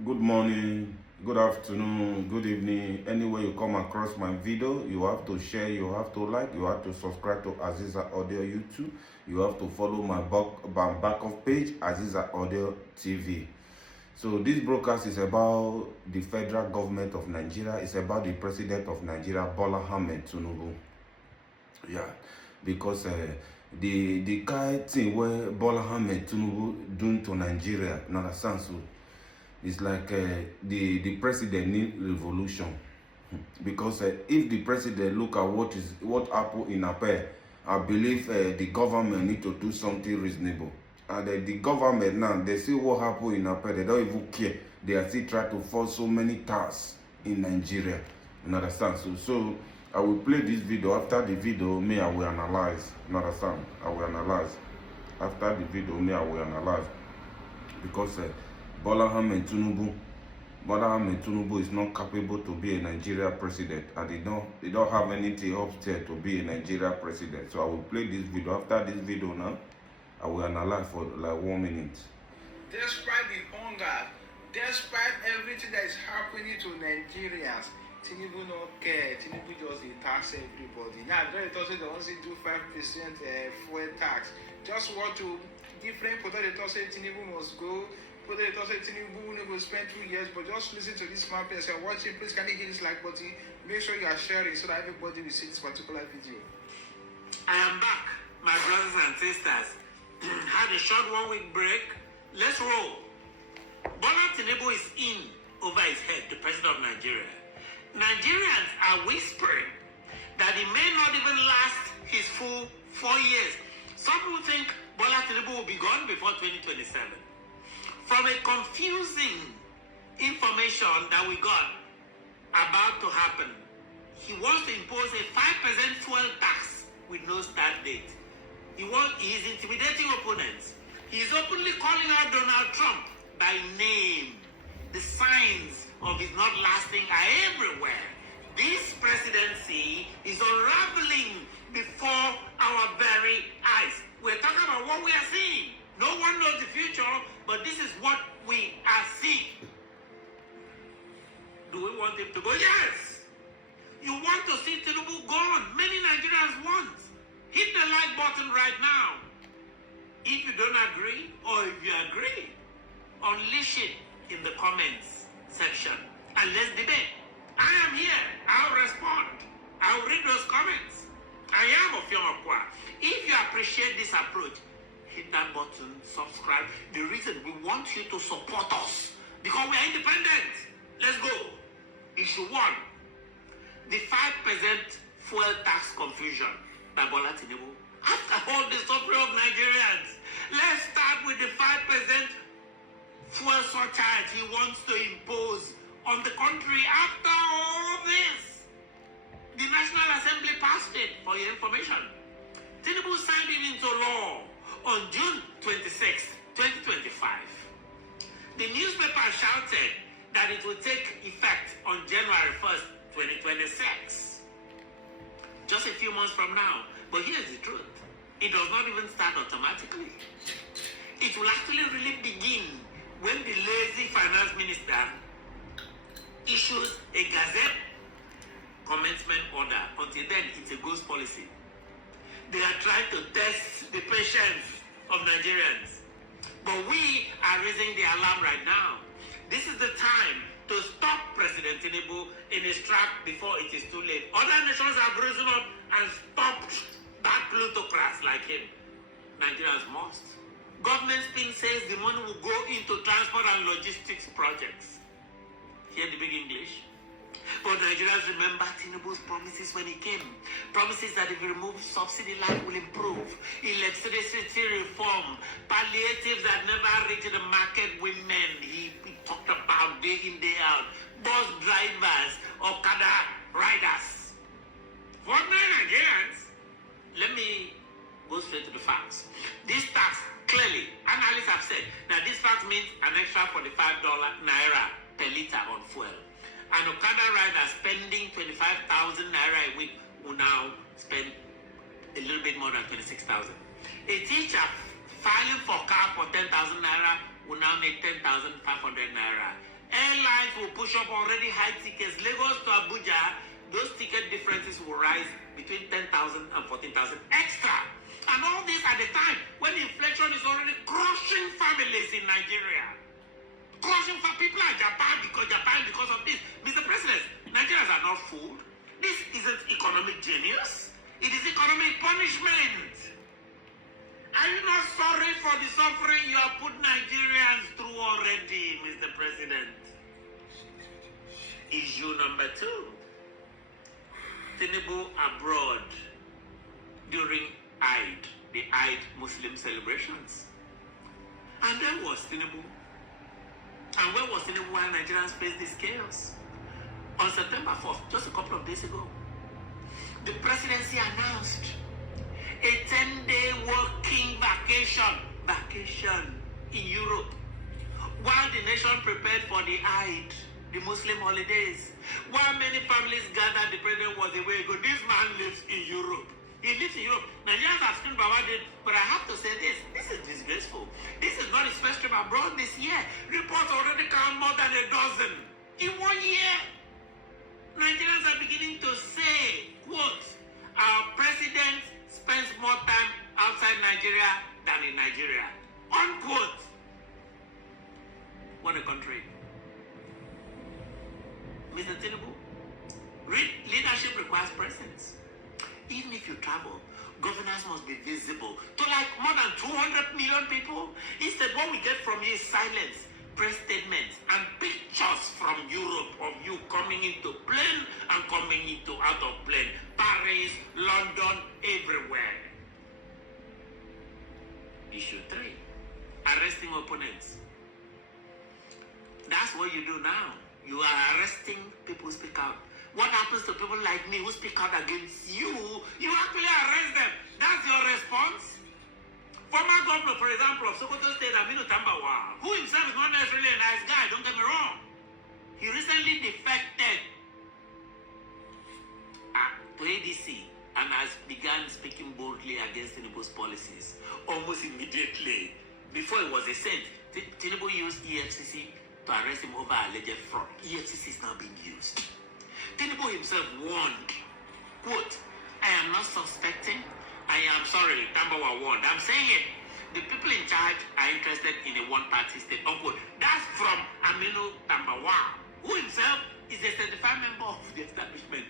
Good morning, good afternoon, good evening. Anywhere you come across my video, you have to share, you have to like, you have to subscribe to Aziza Audio YouTube. You have to follow my backup page, Aziza Audio TV. So this broadcast is about the federal government of Nigeria. It's about the president of Nigeria, Bola Ahmed Tinubu. Yeah, because the kind thing where Bola Ahmed Tinubu doing to Nigeria, you understand? So it's like the president need revolution, because if the president look at what happened in Apel, I believe the government need to do something reasonable. And the government now, they see what happened in Apel, they don't even care. They are still trying to force so many tasks in Nigeria. You understand? So I will play this video. After the video, me I will analyze. You understand? I will analyze. After the video, me I will analyze, because Bola Ahmed Tinubu is not capable to be a Nigeria president, and they don't have anything upstairs to be a Nigeria president. So I will play this video. After this video now, I will analyze for like 1 minute. Despite the hunger, despite everything that is happening to Nigerians, Tinubu not care. Tinubu just tax everybody. Now they also do 5% fuel tax. Just want to different people they say Tinubu must go. People they say Tinubu will spend 2 years, but just listen to this man place and watch it. Please can you hit this like button? Make sure you are sharing so that everybody will see this particular video. I am back, my brothers and sisters. Had a short 1 week break. Let's roll. Bola Tinubu is in over his head, the president of Nigeria. Nigerians are whispering that he may not even last his full 4 years. Some people think Bola Tinubu will be gone before 2027. From a confusing information that we got about to happen, he wants to impose a 5% fuel tax with no start date. He is intimidating opponents. He is openly calling out Donald Trump by name. The signs of his not lasting are everywhere. This presidency is unraveling before our very eyes. We're talking about what we are seeing. No one knows the future, but this is what we are seeing. Do we want him to go? Yes. You want to see Tinubu gone. Many Nigerians want. Hit the like button right now. If you don't agree, or if you agree, unleash it in the comments section and let's debate. I am here. I'll respond. I'll read those comments. I am of your Okwa. If you appreciate this approach, hit that button, subscribe. The reason we want you to support us, because we are independent. Let's go. Issue 1. The 5% fuel tax confusion by Bola Tinubu. After all the suffering of Nigerians, let's start with the 5% fuel surcharge he wants to impose on the country. After all this, the National Assembly passed it, for your information. Tinubu signed it into law on June 26, 2025. The newspaper shouted that it would take effect on January 1st, 2026. Just a few months from now. But here's the truth. It does not even start automatically. It will actually really begin when the lazy finance minister issues a gazette commencement order. Until then, it's a ghost policy. They are trying to test the patience of Nigerians. But we are raising the alarm right now. This is the time to stop President Tinubu in his track before it is too late. Other nations have risen up and stopped bad plutocrats like him. Nigerians must. Government spin says the money will go into transport and logistics projects. Hear the big English? But Nigerians remember Tinubu's promises when he came. Promises that if he removes subsidy, life will improve. Electricity reform. Palliatives that never reach the market women. He talked about day in, day out. Bus drivers, Okada riders. For Nigerians, let me go straight to the facts. This tax, clearly, analysts have said that this tax means an extra $45 naira per liter on fuel. An Okada rider spending 25,000 naira a week will now spend a little bit more than 26,000. A teacher filing for car for 10,000 naira will now make 10,500 naira. Airlines will push up already high tickets. Lagos to Abuja, those ticket differences will rise between 10,000 and 14,000 extra. And all this at a time when inflation is already crushing families in Nigeria. Crushing for people at Japan because of this. Mr. President, Nigerians are not fooled. This isn't economic genius. It is economic punishment. Are you not sorry for the suffering you have put Nigerians through already, Mr. President? Issue number 2. Tinubu abroad during Eid, the Eid Muslim celebrations. And there was Tinubu. And where was Tinubu while Nigerians faced this chaos? On September 4th, just a couple of days ago, the presidency announced a 10-day working vacation in Europe, while the nation prepared for the Eid, the Muslim holidays. While many families gathered, the president was away. This man lives in Europe. He lives in Europe. Nigerians have screamed about it, but I have to say this is disgraceful. This is not his first trip abroad this year. Reports already count more than a dozen. In 1 year, Nigerians are beginning to say, quote, our president spends more time outside Nigeria than in Nigeria, unquote. What a country. Mr. Tinubu, leadership requires presence. Even if you travel, governance must be visible to like more than 200 million people. Instead, what we get from you is silence, press statements, and pictures from Europe of you coming into plane and coming into out of plane. Paris, London, everywhere. Issue 3, arresting opponents. That's what you do now. You are arresting people who speak out. What happens to people like me who speak out against you? You actually arrest them. That's your response? Former governor, for example, of Sokoto State, Aminu Tambawa, who himself is not necessarily a nice guy, don't get me wrong. He recently defected to ADC and has begun speaking boldly against Tinubu's policies. Almost immediately, before he was a saint, Tinubu used EFCC to arrest him over alleged fraud. EFCC is now being used. Tinubu himself warned, quote, I am not suspecting, Tambawa warned, I'm saying it. The people in charge are interested in a one-party state, unquote. That's from Aminu Tambawa, who himself is a certified member of the establishment.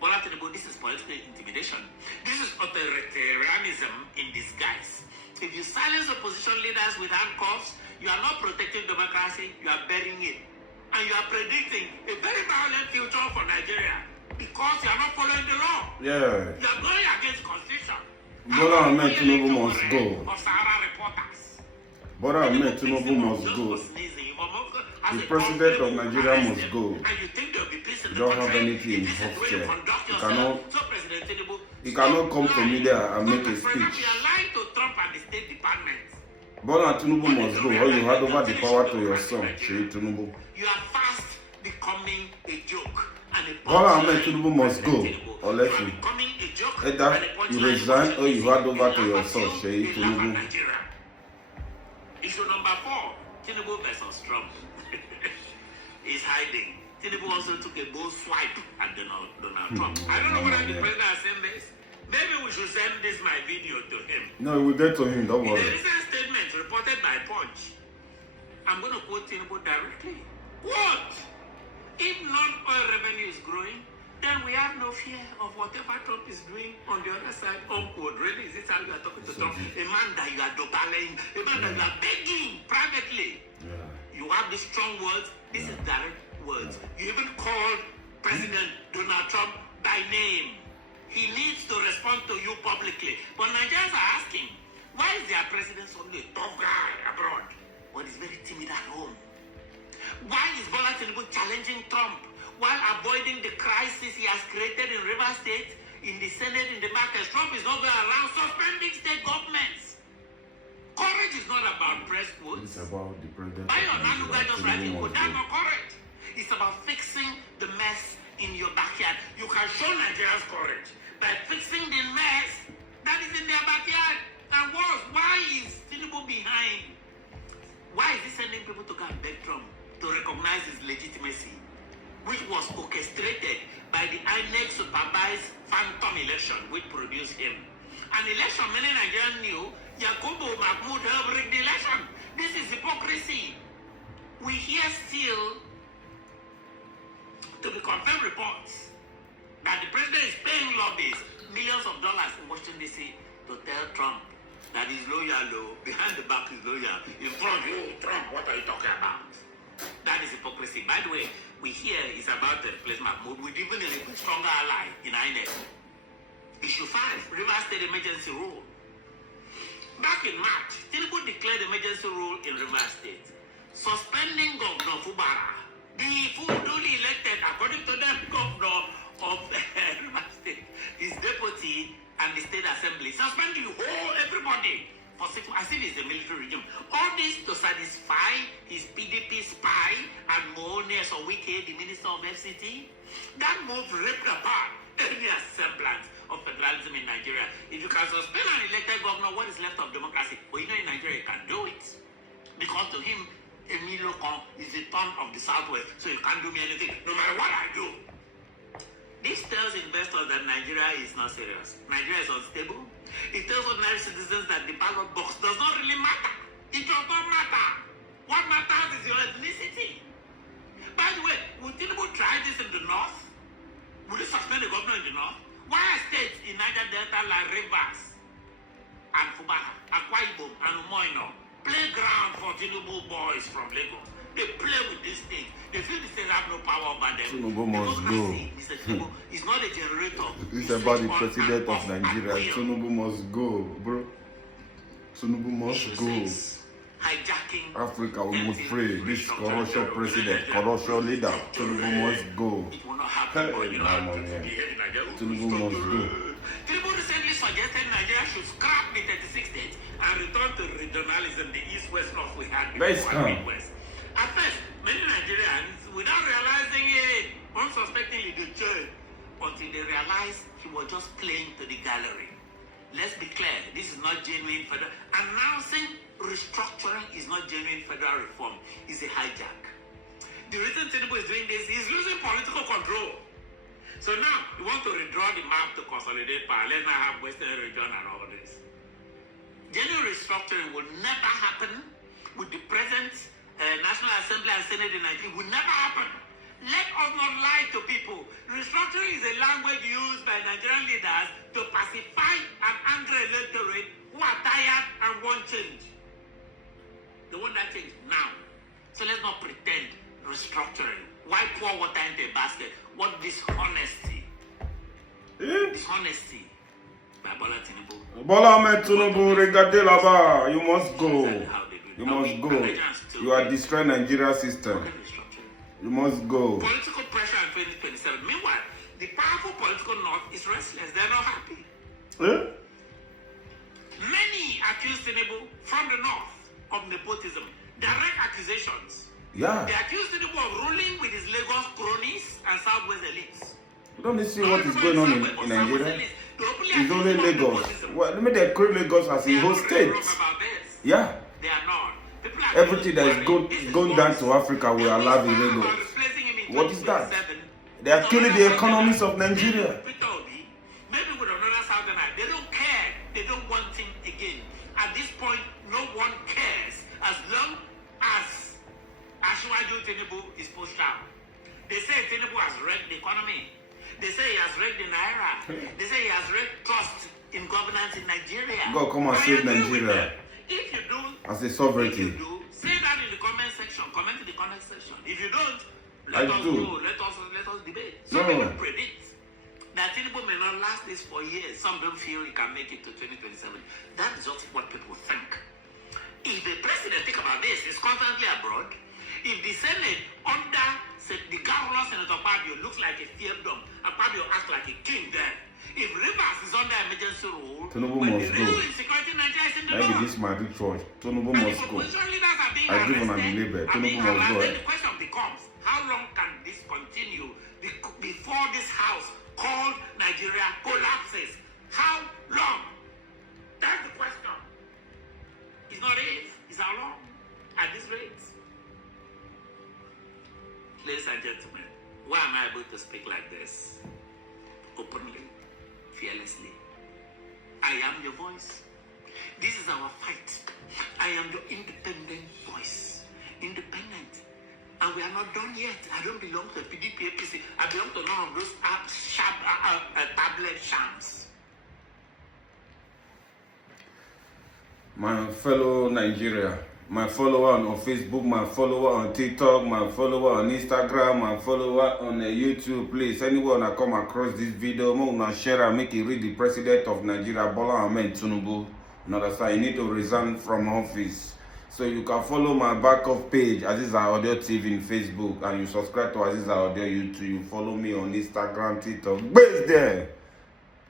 Bola Tinubu, this is political intimidation. This is authoritarianism in disguise. If you silence opposition leaders with handcuffs, you are not protecting democracy, you are burying it. And you are predicting a very violent future for Nigeria because you are not following the law. Yeah. You are going against constitution. Bola Ahmed Tinubu must go. Of Sahara reporters. Bola Ahmed Tinubu must go. The president of Nigeria must go. And you think there will be peace in He the don't have country? anything in If this is his the way you chair. conduct He yourself, cannot. so President Tinubu, He cannot come to media and make a For example, speech. you are lying to Trump and the State Department. Bola Tinubu must go, or you hand over the power to your son, Sheyi Tinubu. You are fast becoming a joke. And a Bola punchline. Ahmed Tinubu must go, or let You are him. becoming a joke Either and a you punchline. resign or you hand over to your son, You Sheyi laugh at Tinubu. Nigeria. Issue number 4, Tinubu versus Trump. Is hiding. Tinubu also took a bold swipe at Donald Trump. I don't know whether the president has seen this. Maybe we should send this my video to him. No, we will get to him, don't In a worry. recent statement reported by Punch, I'm going to quote Tinubu directly. Quote, if non-oil revenue is growing, then we have no fear of whatever Trump is doing on the other side. Unquote. Really? Is this how you are talking to Trump? A man that you are dopaling, a man that you are begging privately. Yeah. You have these strong words. This is direct words. You even called President Donald Trump by name. He needs to respond to you publicly. But Nigerians are asking, why is their president only a tough guy abroad, but he's very timid at home? Why is Bola Tinubu challenging Trump while avoiding the crisis he has created in Rivers State, in the Senate, in the markets? Trump is not going around suspending state governments. Courage is not about press quotes. It's about the president of Bayo Nanuga Nigeria. just Tinubu writing, must that's go. not correct. It's about fixing the mess in your backyard. You can show Nigerians courage by fixing the mess that is in their backyard. And worse, why is Tinubu behind? Why is he sending people to go and beg Trump to recognize recognize his legitimacy, which was orchestrated by the INEC supervised phantom election which produced him. An election many Nigerians knew Yakubu Mahmoud helped rig the election. This is hypocrisy. We hear still to be confirmed reports that the president is paying lobbies millions of dollars in Washington DC to tell Trump that he's loyal, behind the back he's loyal, in front, Trump, what are you talking about? That is hypocrisy. By the way, we hear it's about to replace Mahmoud with even a stronger ally in INEC. Issue 5, River State emergency rule. Back in March, Tinubu declared emergency rule in River State, suspending Governor Fubara, the duly elected, according to them, governor of River State, his deputy and the state assembly, suspending everybody for 6 months, as if it's a military regime. All this to satisfy his PDP spy and Mones Owike, the minister of FCT. That move ripped apart any semblance of federalism in Nigeria. If you can suspend an elected governor, what is left of democracy? Well, you know in Nigeria you can do it. Because to him, Emilio Con is the thorn of the Southwest, so you can't do me anything, no matter what I do. This tells investors that Nigeria is not serious. Nigeria is unstable. It tells ordinary citizens that the ballot box does not really matter. It does not matter. What matters is your ethnicity. By the way, would Tinubu try this in the north? Would he suspend the governor in the north? Why are states in Niger Delta like Rivers and Fubara, Akwa Ibom and Umoino playground for Tinubu boys from Lagos? They play with these things. They feel the states have no power over them. Tinubu.must go. It's not a generator. It's about the president of Nigeria. Tinubu.must go, bro. Tinubu.must go. Hijacking Africa will must pray. This corruption president, corruption leader, Tinubu.must go. It will not happen. Tinubu.must go. Tinubu recently suggested Nigeria should scrap the 36 states and return to regionalism, the East, West, North we had before and Midwest. At first, many Nigerians, without realizing it, unsuspectingly they changed until they realized he was just playing to the gallery. Let's be clear, this is not genuine federal. Announcing restructuring is not genuine federal reform. It's a hijack. The reason Tinubu is doing this, he's losing political control. So now, you want to redraw the map to consolidate power. Let's not have Western region and all this. Genuine restructuring will never happen with the present National Assembly and Senate in Nigeria. It will never happen. Let us not lie to people. Restructuring is a language used by Nigerian leaders to pacify an angry electorate who are tired and want change. They want that change now. So let's not pretend restructuring. Why pour water into a basket? What dishonesty? Dishonesty by Bola Tinubu. Bola Ahmed Tinubu, regardez là-bas. You must go. You must go. You are destroying Nigeria system. You must go. Political pressure in 2027. Meanwhile, the powerful political north is restless. They're not happy. Many accuse Tinubu from the north of nepotism. Direct accusations. Yeah. They accuse Tinubu of ruling with his Lagos cronies and Southwest elites. You don't see what is going on in Nigeria? It's only Lagos. Well, let me create Lagos as a whole state. Yeah. They are not. Everything that is going down to Africa will allow in Lagos. What is that? They are killing the economies of Nigeria. Maybe with another southern eye. They don't care. They don't want him again. At this point, no one cares as long as Asiwaju Tinubu is pushed out. They say Tinubu has wrecked the economy. They say he has wrecked the Naira. They say he has wrecked trust in governance in Nigeria. God come and save Nigeria. If you do, as a sovereignty. If you do, say that in the comment section. Comment in the comment section. If you don't, let us debate. Some people predict that Tinubu may not last this for years. Some don't feel he can make it to 2027. That is just what people think. If the president think about this, he's constantly abroad. If the Senate under the governor, Senator Akpabio, looks like a fiefdom, Akpabio acts like a king there. If Rivers is under emergency rule, Tinubu.must go. Insecurity in Nigeria is in the Maybe this might be true. Tinubu.must go. I give on a label. Tinubu.must go. Then the question becomes, how long can this continue before this house called Nigeria collapses? How long? That's the question. It's not if, it's how long. At this rate. Ladies and gentlemen, why am I able to speak like this? Openly, fearlessly. I am your voice. This is our fight. I am your independent voice. Independent. And we are not done yet. I don't belong to PDP, APC. I belong to none of those tablet shams. My fellow Nigeria, my follower on Facebook, my follower on TikTok, my follower on Instagram, my follower on YouTube, please, anyone that come across this video, I'm share and make it read the president of Nigeria, Bola Ahmed Tinubu. You need to resign from office. So you can follow my backup page, Aziza Audio TV in Facebook, and you subscribe to Aziza Audio YouTube. You follow me on Instagram, TikTok. Base there.